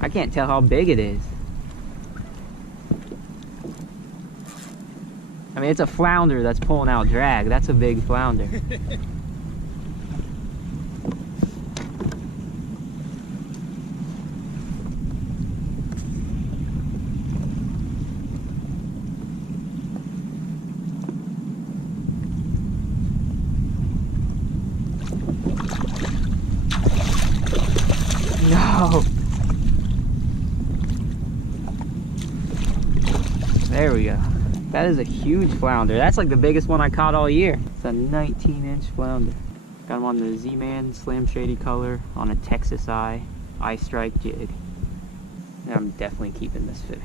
I can't tell how big it is. I mean, it's a flounder that's pulling out drag. That's a big flounder. No! There we go. That is a huge flounder. That's like the biggest one I caught all year. It's a 19-inch flounder. Got him on the Z-Man Slim Shady color on a Texas eye strike jig. And I'm definitely keeping this fish.